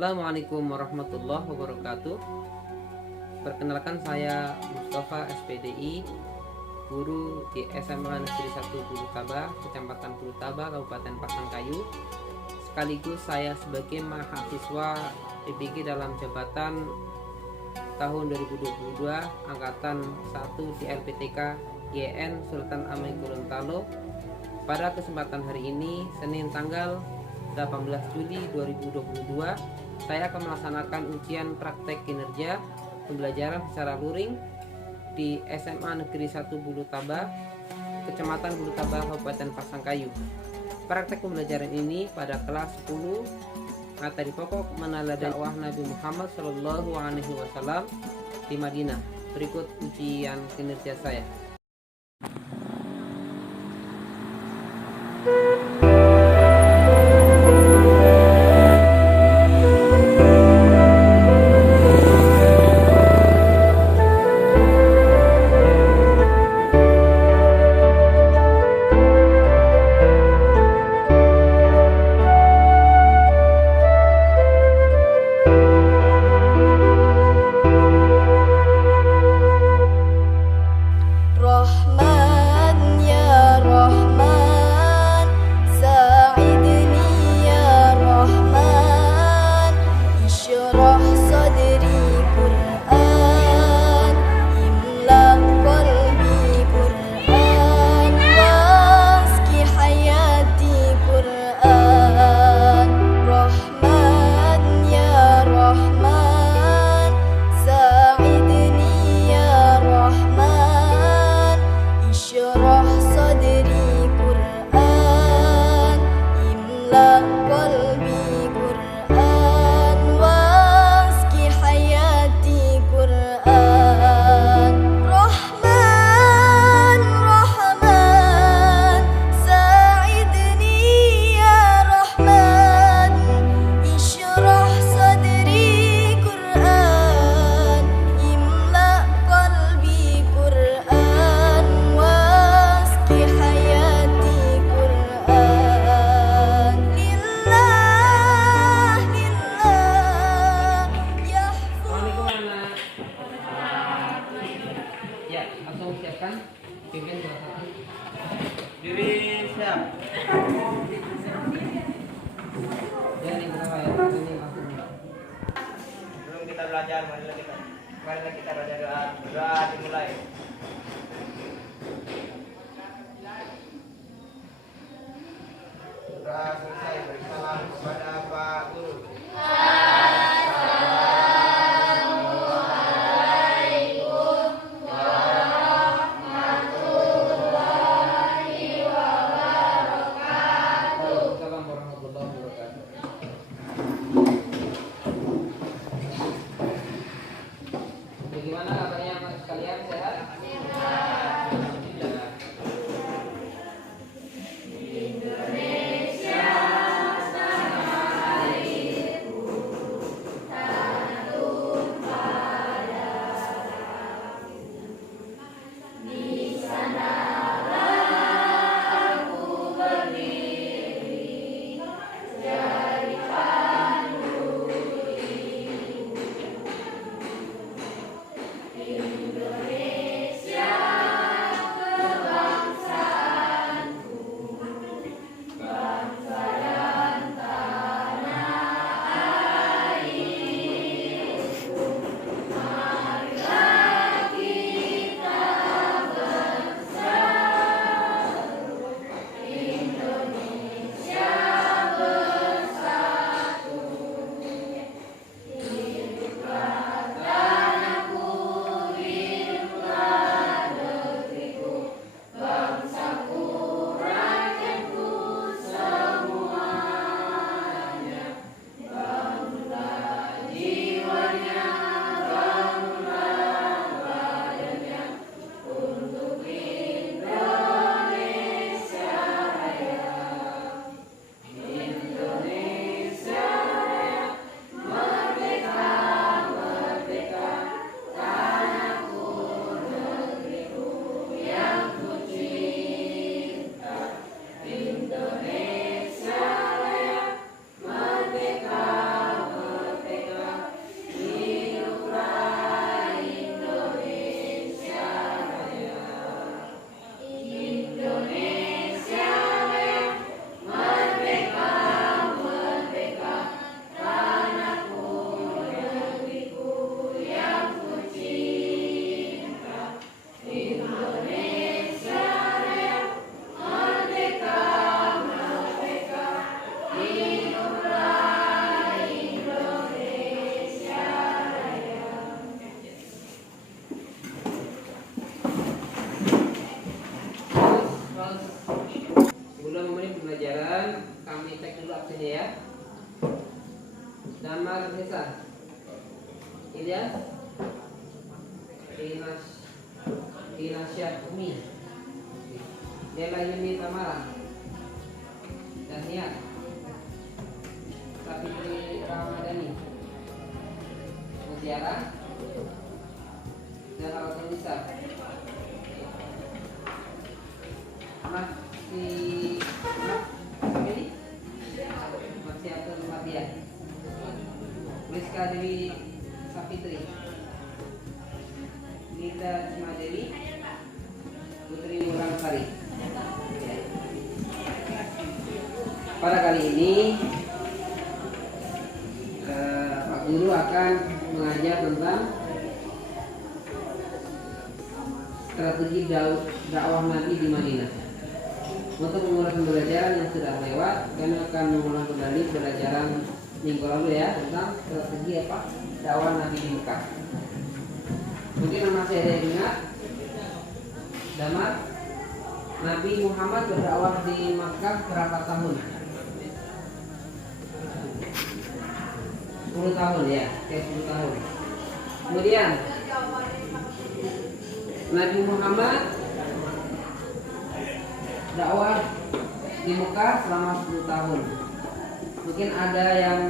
Assalamualaikum warahmatullahi wabarakatuh. Perkenalkan, saya Mustafa SPDI, guru di SMA Negeri 1 Bulutaba, Kecamatan Bulutaba, Kabupaten Pasangkayu. Sekaligus saya sebagai mahasiswa PPG dalam jabatan tahun 2022 Angkatan 1 di LPTK YN Sultan Ameng Gorontalo. Pada kesempatan hari ini, Senin tanggal 18 Juli 2022, saya akan melaksanakan ujian praktek kinerja pembelajaran secara luring di SMA Negeri 1 Bulutaba, Kecamatan Bulutaba, Kabupaten Pasangkayu. Praktek pembelajaran ini pada kelas 10 materi pokok mengenal dakwah Nabi Muhammad SAW di Madinah. Berikut ujian kinerja saya. Ya, langsung siapkan. Pimpin Diri siap. Jadi berapa ya? Ini langsung. Sebelum kita belajar, marilah kita baca doa. Doa dimulai. Doa selesai, bersalam kepada Pak Guru. Bagaimana kabarnya mas sekalian, sehat? Alhamdulillah. Indonesia Damar Desa. Ilyas Inasyakmi. Dela Yuni Tamara. Daniel Sapitri Ramadhani. Mutiara Zahra Nisa. Masih Atur Fabian. Rizka Dewi Sapitri. Nita Cimadewi. Putri Murangsari. Pada kali ini Pak Guru akan mengajar tentang strategi dakwah Nabi di Madinah. Untuk mengulas pembelajaran yang sudah lewat, kami akan mengulang kembali pembelajaran minggu lalu ya tentang strategi apa dakwah Nabi di Mekah. Mungkin masih ada yang ingat Damar, Nabi Muhammad berdakwah di Makkah berapa tahun? 10 tahun ya, 10 tahun. Kemudian Nabi Muhammad dakwah di Mekah selama 10 tahun. Mungkin ada yang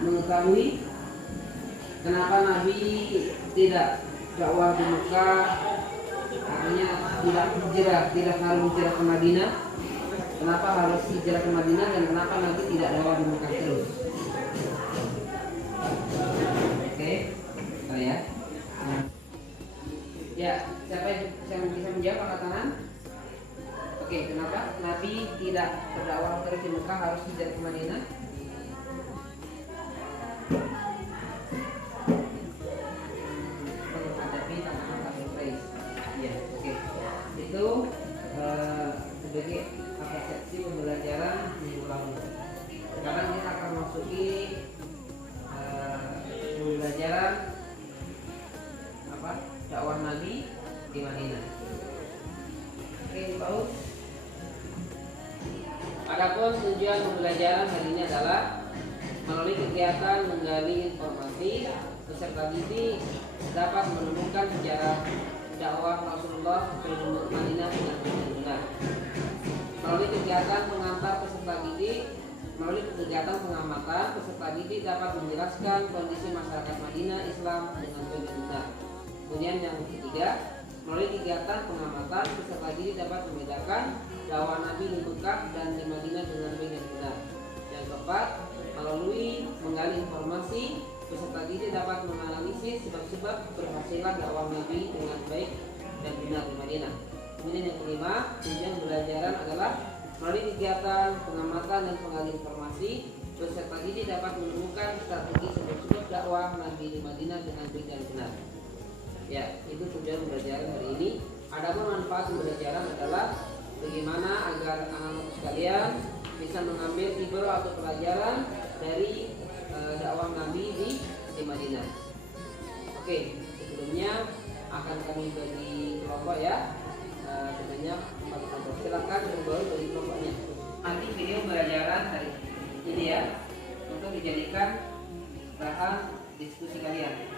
mengetahui kenapa Nabi tidak dakwah di Mekah, artinya tidak hijrah, tidak harus hijrah ke Madinah. Kenapa harus hijrah ke Madinah dan kenapa Nabi tidak dakwah di Mekah terus? Oke, ya. Ya, siapa yang bisa menjawab angkat tangan? Oke, kenapa Nabi tidak berdakwah terus di Mekah, harus hijrah ke Madinah? Menghadapi tantangan kafir. Ya, oke. Itu sebagai persepsi pembelajaran minggu lalu. Sekarang kita akan masuki pembelajaran apa? Dakwah Nabi di Madinah. Oke, tahu? Adapun tujuan pembelajaran hari ini adalah melalui kegiatan menggali informasi peserta didik dapat menemukan sejarah dakwah Rasulullah ke Madinah dengan benar. Melalui kegiatan mengantar peserta didik, melalui kegiatan pengamatan peserta didik dapat menjelaskan kondisi masyarakat Madinah Islam dengan benar. Kemudian yang ketiga, melalui kegiatan pengamatan peserta didik dapat membedakan dakwah Nabi di Mekah dan di Madinah dengan baik dan benar. Yang keempat, melalui menggali informasi peserta didik dapat menganalisis sebab-sebab berhasilnya dakwah Nabi dengan baik dan benar di Madinah. Kemudian yang kelima, tujuan pembelajaran adalah melalui kegiatan pengamatan dan penggali informasi peserta didik dapat menemukan strategi sebab-sebab dakwah Nabi di Madinah dengan baik dan benar. Ya, itu tujuan pembelajaran hari ini. Adapun manfaat pembelajaran adalah bagaimana agar anak-anak sekalian bisa mengambil ibrah atau pelajaran dari dakwah Nabi di Madinah. Oke, sebelumnya akan kami bagi kelompok ya, sebanyak 4 kelompok. Silakan yang baru bagi kelompoknya. Nanti video pembelajaran hari ini ya, untuk dijadikan bahan diskusi kalian.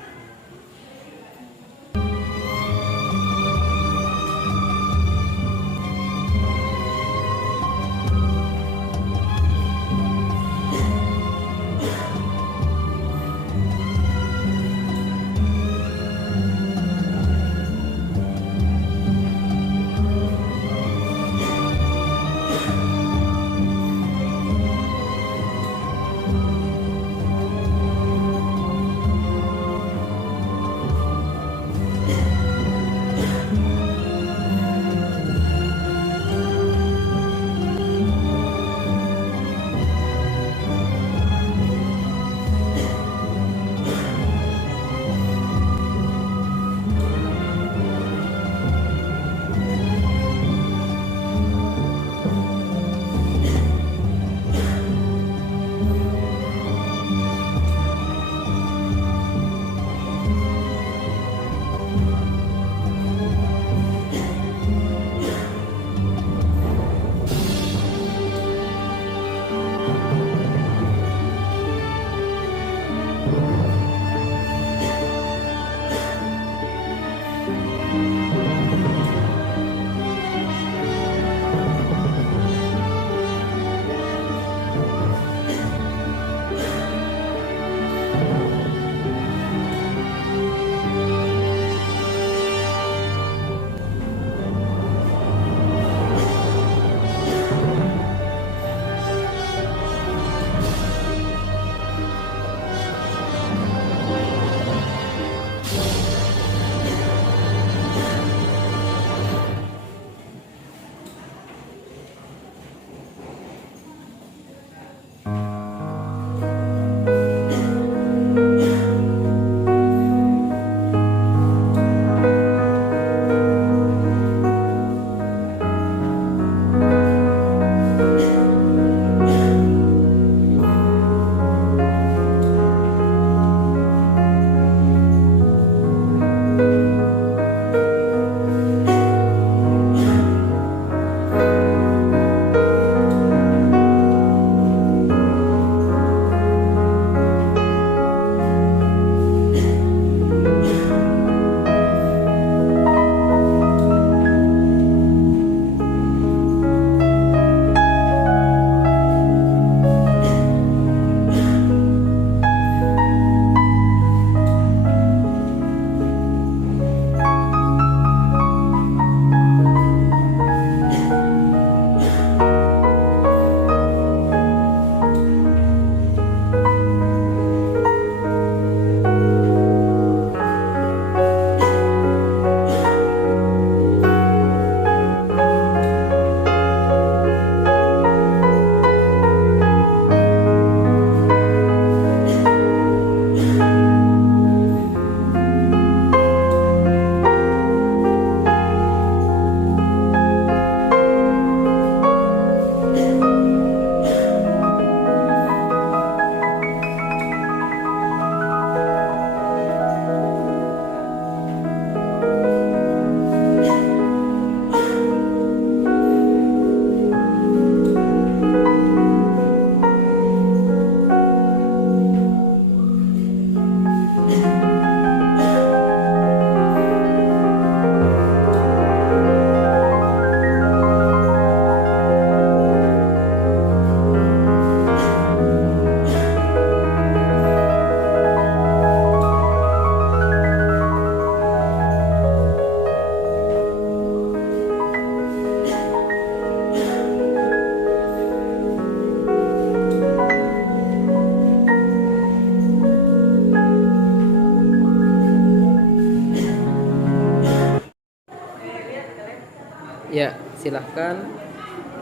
silahkan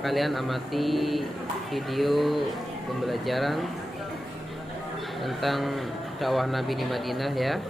kalian amati video pembelajaran tentang dakwah Nabi di Madinah ya.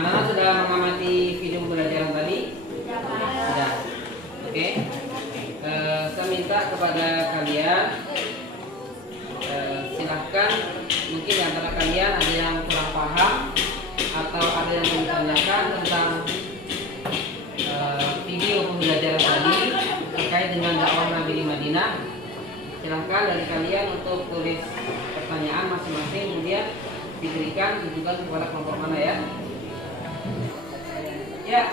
Anak-anak sudah mengamati video pembelajaran tadi? Sudah. Oke. Saya minta kepada kalian, silahkan, mungkin di antara kalian ada yang kurang paham atau ada yang menanyakan tentang video pembelajaran tadi terkait dengan dakwah Nabi di Madinah. Silahkan dari kalian untuk tulis pertanyaan masing-masing, kemudian diberikan ditujukan kepada kelompok mana ya. Ya,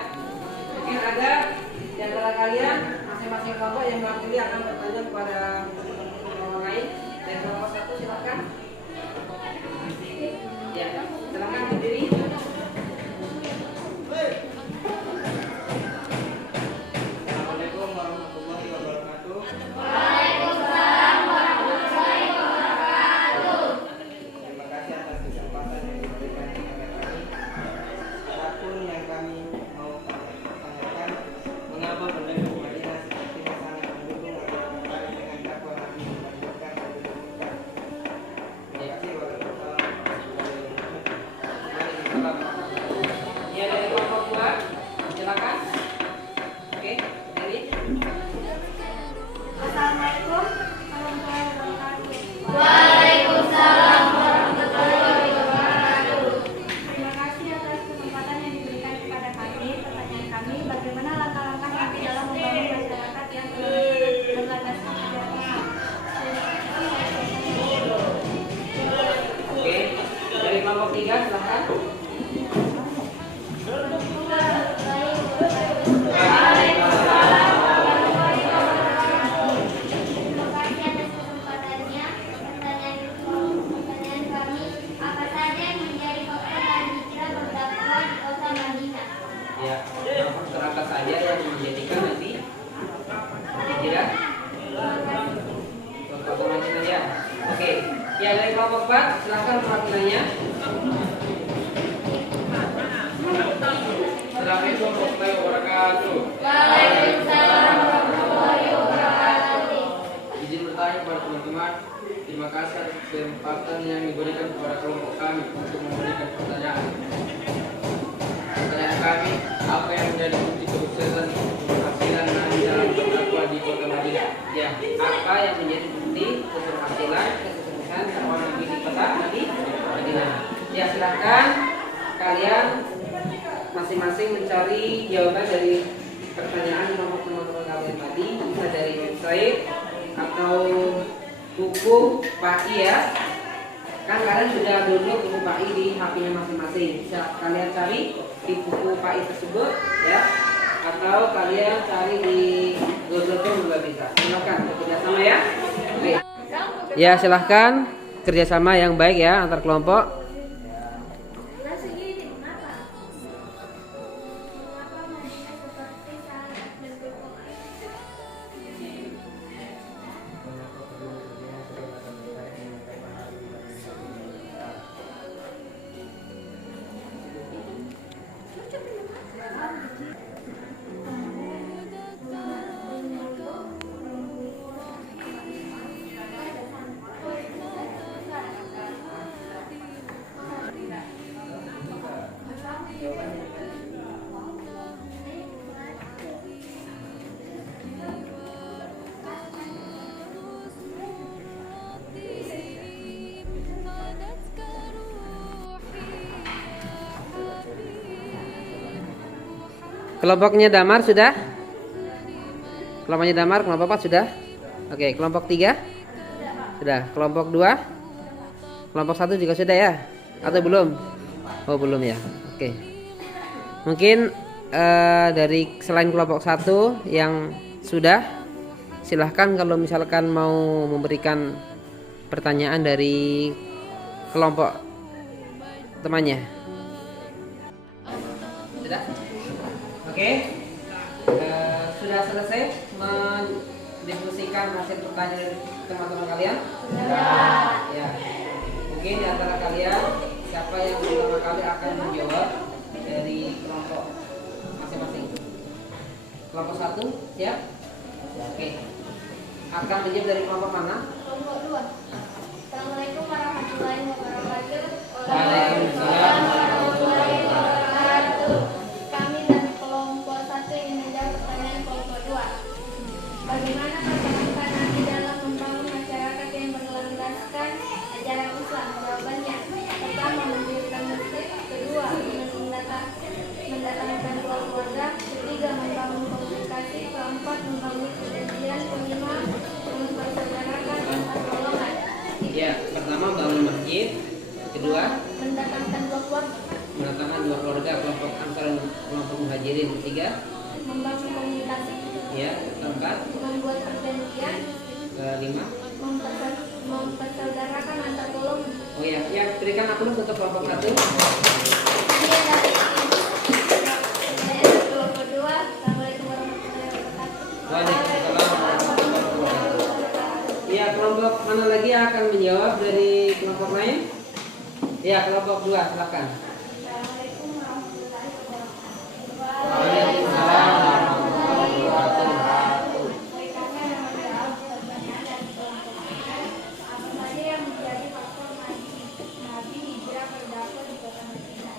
mungkin ada di antara kalian masing-masing kelompok yang mewakili akan bertanya kepada kelompok lain. Dari kelompok satu silakan. Ya, silakan berdiri. Assalamualaikum warahmatullahi wabarakatuh. Waalaikumsalam warahmatullahi wabarakatuh. Terima kasih atas kesempatan yang diberikan kepada kami. Apapun yang kami mau tanyakan, mengapa penduduk Madinah sepertinya sangat mendukung atau tertarik dengan dakwah Nabi melanjutkan dan melanjutkan. Terima kasih warahmatullahi wabarakatuh. Ya, dari kelompok dua silakan. Oke, dari Assalamualaikum warahmatullahi wabarakatuh. Waalaikumsalam warahmatullahi wabarakatuh. Terima kasih atas kesempatan yang diberikan kepada kami. Pertanyaan kami, bagaimana langkah-langkah Nabi dalam membangun masyarakat yang berlandaskan agama? Oke, dari kelompok tiga silakan. Terima kasih atas kesempatannya. Pertanyaan kami, apa saja yang menjadi faktor dan hijrah berdakwah di kota Madinah? Ya, faktor apa saja yang menjadikan Nabi hijrah ke kota Madinah ya? Oke, ya dari kelompok 4 silakan perwakilannya. Assalamualaikum warahmatullahi wabarakatuh. Waalaikumsalam warahmatullahi wabarakatuh. Izin bertanya kepada teman-teman. Terima kasih atas kesempatan yang diberikan kepada kelompok kami untuk memberikan pertanyaan. Pertanyaan kami, apa yang menjadi kunci kesuksesan keberhasilan Nabi dalam berdakwah di kota Madinah? Ya, apa yang menjadi kunci keberhasilan kesuksesan dakwah Nabi di kota Madinah? Ya, silahkan kalian masing-masing mencari jawaban dari pertanyaan nomor teman-teman kalian tadi, bisa dari website atau buku PAI ya. Kan kalian sudah download buku PAI di HP-nya masing-masing. Bisa kalian cari di buku PAI tersebut ya, atau kalian cari di Google.com juga bisa. Silakan bekerjasama ya. Oke. Ya, silahkan kerjasama yang baik ya antar kelompok. Kelompoknya Damar sudah? Kelompoknya Damar, kelompok 4 sudah? Oke, kelompok 3? Sudah. Kelompok 2? Kelompok 1 juga sudah ya? Atau belum? Oh, belum ya. Oke. Mungkin dari selain kelompok 1 yang sudah, silahkan kalau misalkan mau memberikan pertanyaan dari kelompok temannya. Sudah? Oke. Sudah selesai mendiskusikan hasil pertanyaan dari teman-teman kalian? Sudah. Ya. Mungkin di antara kalian siapa yang pertama kali akan menjawab dari kelompok masing-masing? Kelompok 1, siap? Oke. Akan menjawab dari kelompok mana? Kelompok 2. Assalamualaikum warahmatullahi wabarakatuh. Waalaikumsalam. Kami dari kelompok 1 ingin menjawab pertanyaan kelompok 2. Bagaimana perkembangan Nabi dalam membangun masyarakat yang berlandaskan ajaran Islam? Jawabannya, pertama mendirikan masjid, kedua mendatangkan keluarga, ketiga membangun komunikasi, keempat membangun perjanjian, kelima mempersaudarakan antar golongan. Ya, pertama bangun masjid, kedua Mendatangkan keluarga, mendatangkan 2 keluarga, kelompok Ansar dan kelompok Muhajirin, ketiga membangun komunikasi, ya, keempat, membuat perjanjian, kelima. mempersaudarakan antar golongan. Oh ya, ya, berikan aplaus untuk kelompok 1. Dia dari saya dari kelompok 2. Assalamualaikum warahmatullahi wabarakatuh. Waalaikumsalam warahmatullahi wabarakatuh. Ya, kelompok mana lagi yang akan menjawab dari kelompok lain? Ya, kelompok 2, silakan. Assalamualaikum warahmatullahi wabarakatuh. Waalaikumsalam warahmatullahi wabarakatuh. Baik, kami akan menjawab pertanyaan dari kelompok 3. Apa saja yang menjadi faktor Nabi hijrah berdakwah di kota Madinah?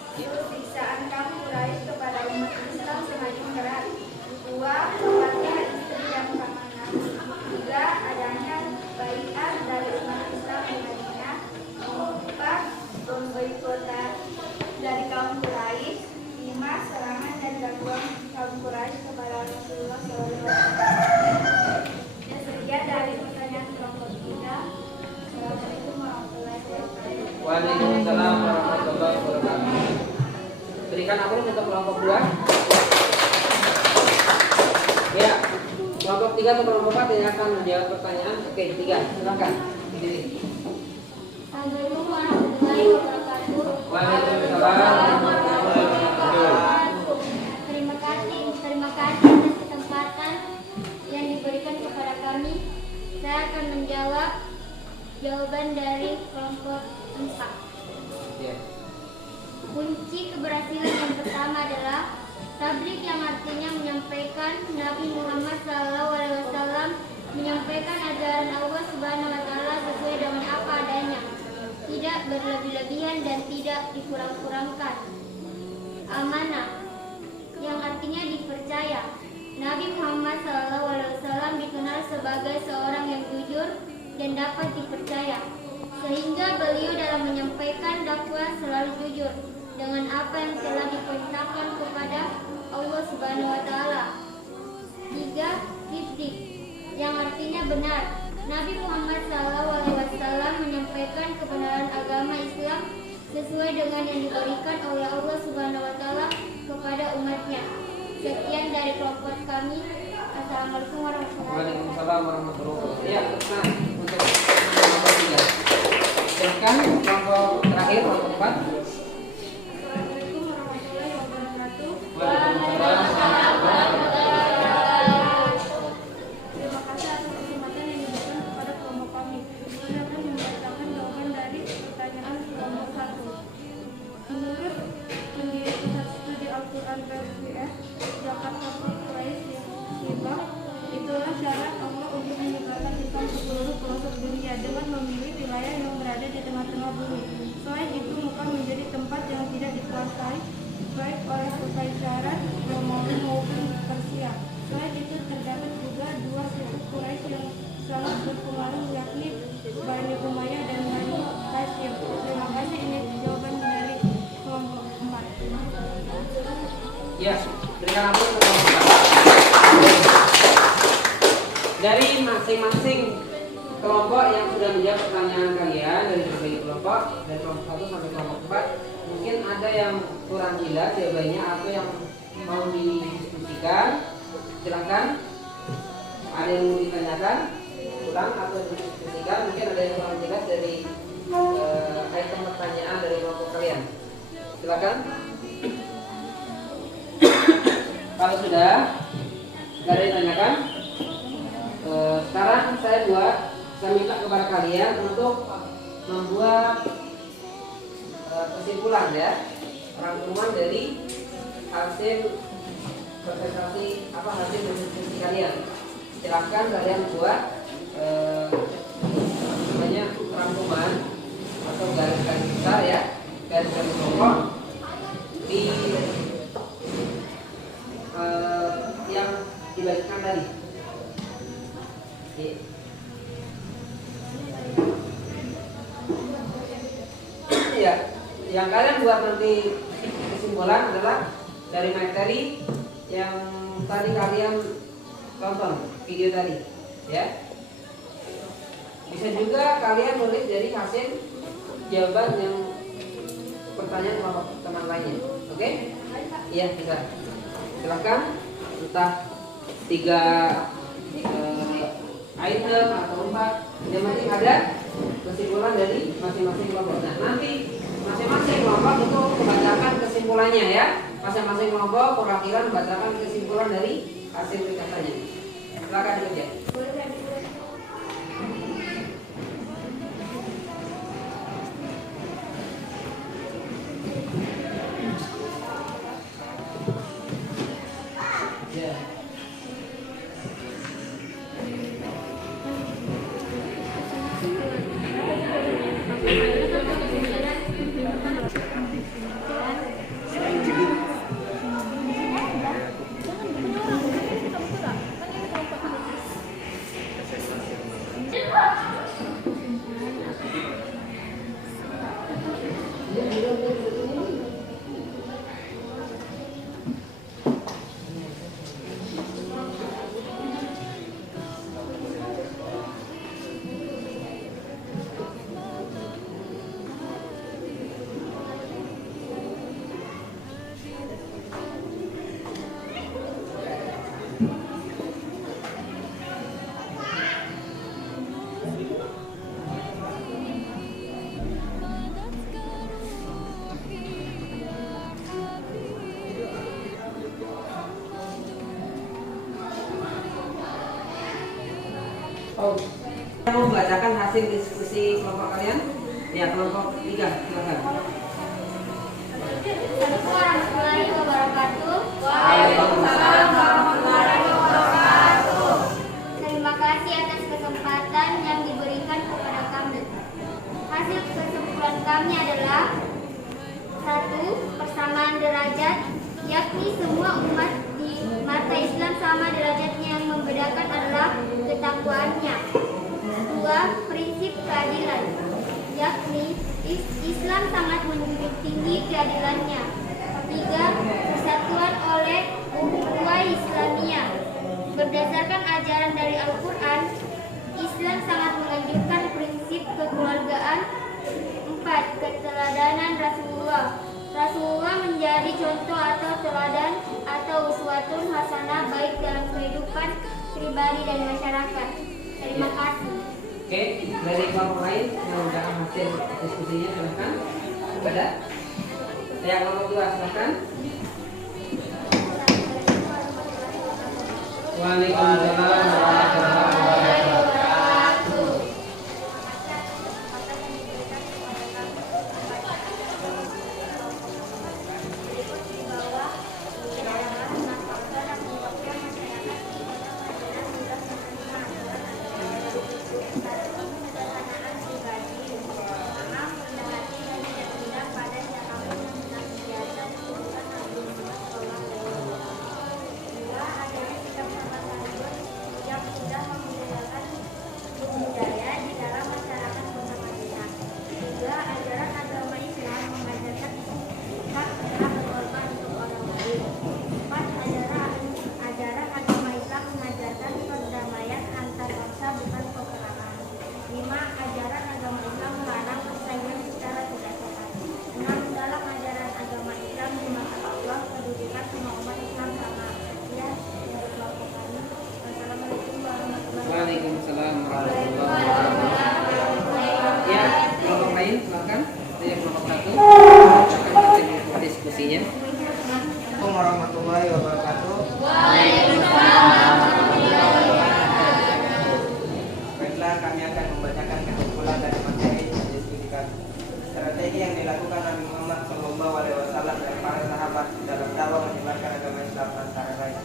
Siksaan kaum Quraisy kepada umat Islam semakin berat. 2. Wafatnya istri dan paman Nabi. 3. Adanya baiat dari umat Islam di Madinah. 4. Boikot dari kaum Quraisy. 5. Serangan dan gangguan kaum Quraisy kepada Rasulullah SAW. Sekian dari pertanyaan kelompok 3. Assalamualaikum warahmatullahi wabarakatuh. Waalaikumsalam warahmatullahi wabarakatuh. Berikan aplaus untuk kelompok 2. Ya, kelompok 3 atau kelompok 4 yang akan menjawab pertanyaan. Oke, 3, silakan. Berdiri. Assalamualaikum warahmatullahi wabarakatuh. Waalaikumsalam warahmatullahi wabarakatuh. Terima kasih atas kesempatan yang diberikan kepada kami. Saya akan menjawab jawaban dari kelompok 4. Ya. Kunci keberhasilan yang pertama adalah tabligh, yang artinya menyampaikan. Nabi Muhammad SAW menyampaikan ajaran Allah Subhanahu wa taala sesuai dengan apa adanya, tidak berlebih-lebihan dan tidak dikurang-kurangkan. Amanah, yang artinya dipercaya. Nabi Muhammad SAW dikenal sebagai seorang yang jujur dan dapat dipercaya, sehingga beliau dalam menyampaikan dakwah selalu jujur dengan apa yang telah diperintahkan kepada Allah Subhanahu wa taala. 3. Siddiq, yang artinya benar. Nabi Muhammad SAW menyampaikan kebenaran agama Islam sesuai dengan yang diberikan oleh Allah Subhanahu wa taala kepada umatnya. Sekian dari kelompok kami. Assalamualaikum warahmatullahi wabarakatuh. Waalaikumsalam warahmatullahi wabarakatuh. Ya, nah, untuk kelompok 3. Silakan kelompok terakhir, kelompok 4. Assalamualaikum warahmatullahi wabarakatuh. Waalaikumsalam. Terima kasih atas kesempatan yang diberikan kepada kelompok kami. Saya akan membacakan jawaban dari pertanyaan kelompok 1. Menurut pendiri Pusat Studi Al-Quran PSWS Jakarta Quraisy Hibah, itulah syarat Allah untuk menyebarkan Islam ke seluruh pelosok dunia dengan memilih wilayah yang berada di tengah-tengah bumi. Selain itu, Mekah menjadi tempat yang tidak dikuasai baik oleh Kekaisaran Romawi maupun Persia. Selain itu, terdapat juga 2 suku Quraisy yang sangat berpengaruh, yakni Bani Umayyah dan Bani Hashim. Terima kasih. Ini jawaban dari kelompok 4. Ya, Silakan langsung ke kelompok 4. Dari masing-masing kelompok yang sudah menjawab pertanyaan kalian dari berbagai kelompok, dari kelompok 1 sampai kelompok 4, mungkin ada yang kurang jelas jawabannya atau yang mau didiskusikan. Silakan. Ada yang mau ditanyakan kurang atau didiskusikan, mungkin ada yang kurang jelas dari item pertanyaan dari kelompok kalian. Silakan. Kalau sudah nggak ada yang ditanyakan, sekarang saya minta kepada kalian untuk membuat kesimpulan ya, rangkuman dari hasil presentasi hasil diskusi kalian. Silakan kalian buat rangkuman atau garis-garis besar ya, garis-garis pokok di yang dibagikan tadi. Ya, yang kalian buat nanti kesimpulan adalah dari materi yang tadi kalian tonton video tadi, ya. Bisa juga kalian nulis dari hasil jawaban yang pertanyaan kelompok teman lainnya, oke? Iya bisa. Silakan, entah 3 item atau 4, yang penting ada kesimpulan dari masing-masing kelompok. Nah, nanti masing-masing kelompok itu membacakan kesimpulannya ya. Masing-masing kelompok perwakilan membacakan kesimpulan dari hasil risetnya. Silakan dikerja. Mau membacakan hasil diskusi kelompok kalian? Ya, kelompok 3, silakan. Assalamualaikum warahmatullahi wabarakatuh. Waalaikumsalam warahmatullahi wabarakatuh. Terima kasih atas kesempatan yang diberikan kepada kami. Hasil kesimpulan kami adalah 1. Persamaan derajat, yakni semua umat di mata Islam sama derajatnya, yang membedakan adalah ketakwaannya. 2. Prinsip keadilan, yakni Islam sangat menjunjung tinggi keadilannya. 3. Persatuan oleh ukhuwah Islamiyah, berdasarkan ajaran dari Al-Quran, Islam sangat menganjurkan prinsip kekeluargaan. 4. Keteladanan Rasulullah, Rasulullah menjadi contoh atau teladan atau uswatun hasanah baik dalam kehidupan pribadi dan masyarakat. Terima kasih. Oke, dari kelompok lain yang membacakan hasil diskusinya silakan. Ada? Yang kelompok 2 silakan. Waalaikumsalam warahmatullahi wabarakatuh. Yang strategi yang dilakukan Nabi Muhammad SAW dan para sahabat dalam dakwah menyebarkan agama Islam antara lain.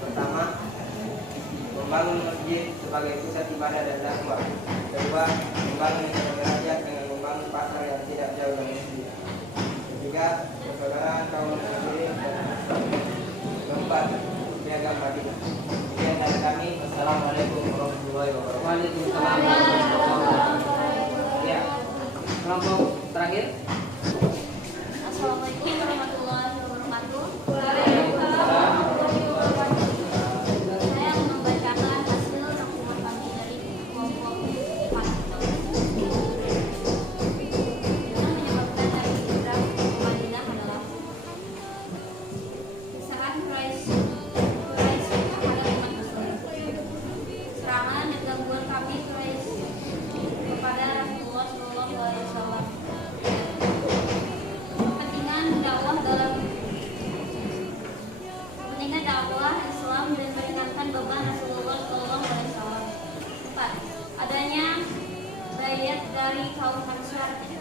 Pertama, membangun masjid sebagai pusat ibadah dan dakwah. Kedua, membangun derajat dengan membangun pasar yang tidak jauh dari masjid. Ketiga, persaudaraan kaum muslimin. Keempat, piagam Madinah. Sekian dari kami. Assalamualaikum warahmatullahi wabarakatuh. Waalaikumsalam warahmatullahi wabarakatuh. Ya, kelompok terakhir. Assalamualaikum warahmatullahi wabarakatuh. Saya membacakan hasil rangkuman kami dari kelompok 4. Yang menyebabkan dari hijrah ke Madinah adalah desakan Quraisy kepada umat Muslim, serangan dan gangguan kami Quraisy kepada Rasulullah SAW, kepentingan dakwah Islam dan meringankan beban Rasulullah SAW. 4. Adanya bayat dari kaum Ansar. Terima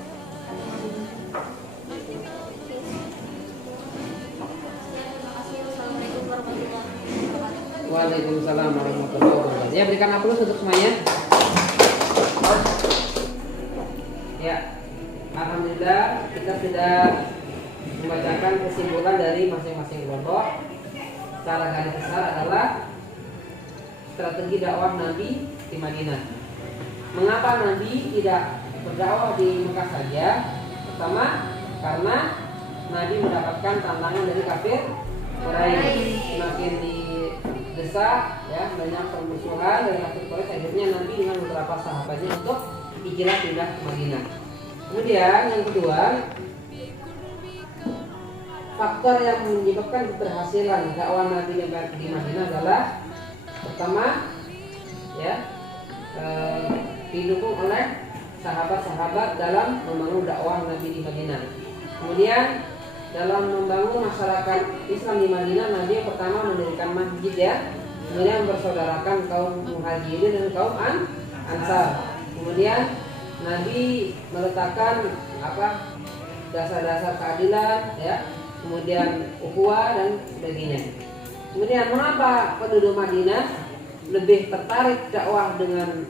kasih. Wassalamualaikum warahmatullahi wabarakatuh. Waalaikumsalam warahmatullahi wabarakatuh. Ya, berikan aplaus untuk semuanya. Ya, alhamdulillah kita sudah membacakan kesimpulan dari masing-masing kelompok. Secara garis besar adalah strategi dakwah Nabi di Madinah. Mengapa Nabi tidak berdakwah di Mekah saja? Pertama, karena Nabi mendapatkan tantangan dari kafir Quraisy. Semakin didesak, ya, banyak permusuhan dari kafir Quraisy. Akhirnya Nabi dengan beberapa sahabatnya untuk hijrah pindah ke Madinah. Kemudian yang kedua, faktor yang menyebabkan keberhasilan dakwah Nabi di Madinah adalah pertama, ya, didukung oleh sahabat-sahabat dalam membangun dakwah Nabi di Madinah. Kemudian dalam membangun masyarakat Islam di Madinah, Nabi yang pertama mendirikan masjid, ya, kemudian bersaudarakan kaum Muhajirin dan kaum Ansar. Kemudian Nabi meletakkan dasar-dasar keadilan, ya, kemudian ukhuwah dan sebagainya. Kemudian mengapa penduduk Madinah lebih tertarik dakwah dengan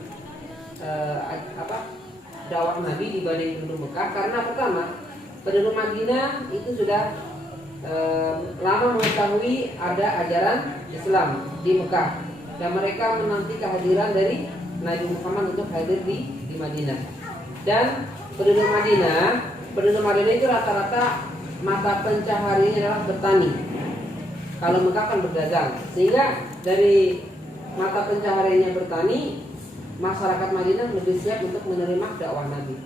dakwah Nabi dibanding penduduk Mekah? Karena pertama, penduduk Madinah itu sudah lama mengetahui ada ajaran Islam di Mekah dan mereka menanti kehadiran dari Nabi Muhammad untuk hadir di Madinah. Dan penduduk Madinah itu rata-rata mata pencahariannya adalah bertani. Kalau Mekah kan berdagang. Sehingga dari mata pencahariannya bertani, masyarakat Madinah lebih siap untuk menerima dakwah Nabi.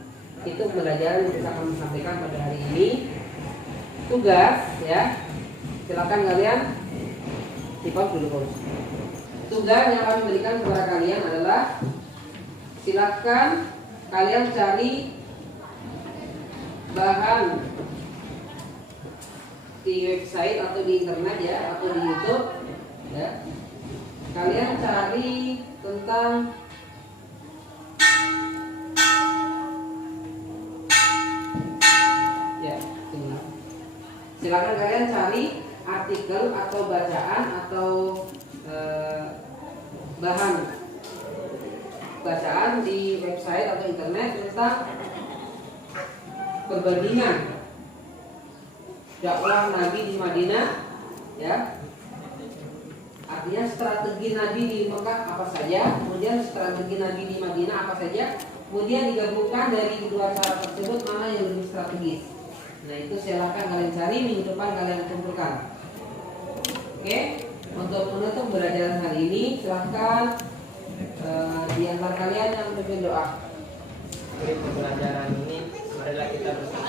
Itu pelajaran yang kita akan sampaikan pada hari ini. Tugas, ya, silakan kalian dipause dulu. Tugas yang kami berikan kepada kalian adalah silakan kalian cari bahan di website atau di internet, ya, atau di YouTube, ya. Kalian cari tentang silakan kalian cari artikel atau bacaan atau bahan bacaan di website atau internet tentang perbandingan dakwah Nabi di Madinah, ya. Artinya strategi Nabi di Mekah apa saja, kemudian strategi Nabi di Madinah apa saja, kemudian digabungkan dari kedua cara tersebut mana yang lebih strategis. Nah, itu silahkan kalian cari, minggu depan kalian kumpulkan. Oke, untuk menutup pembelajaran hari ini, silahkan di antara kalian yang memimpin doa. Dari pembelajaran ini, marilah kita bersama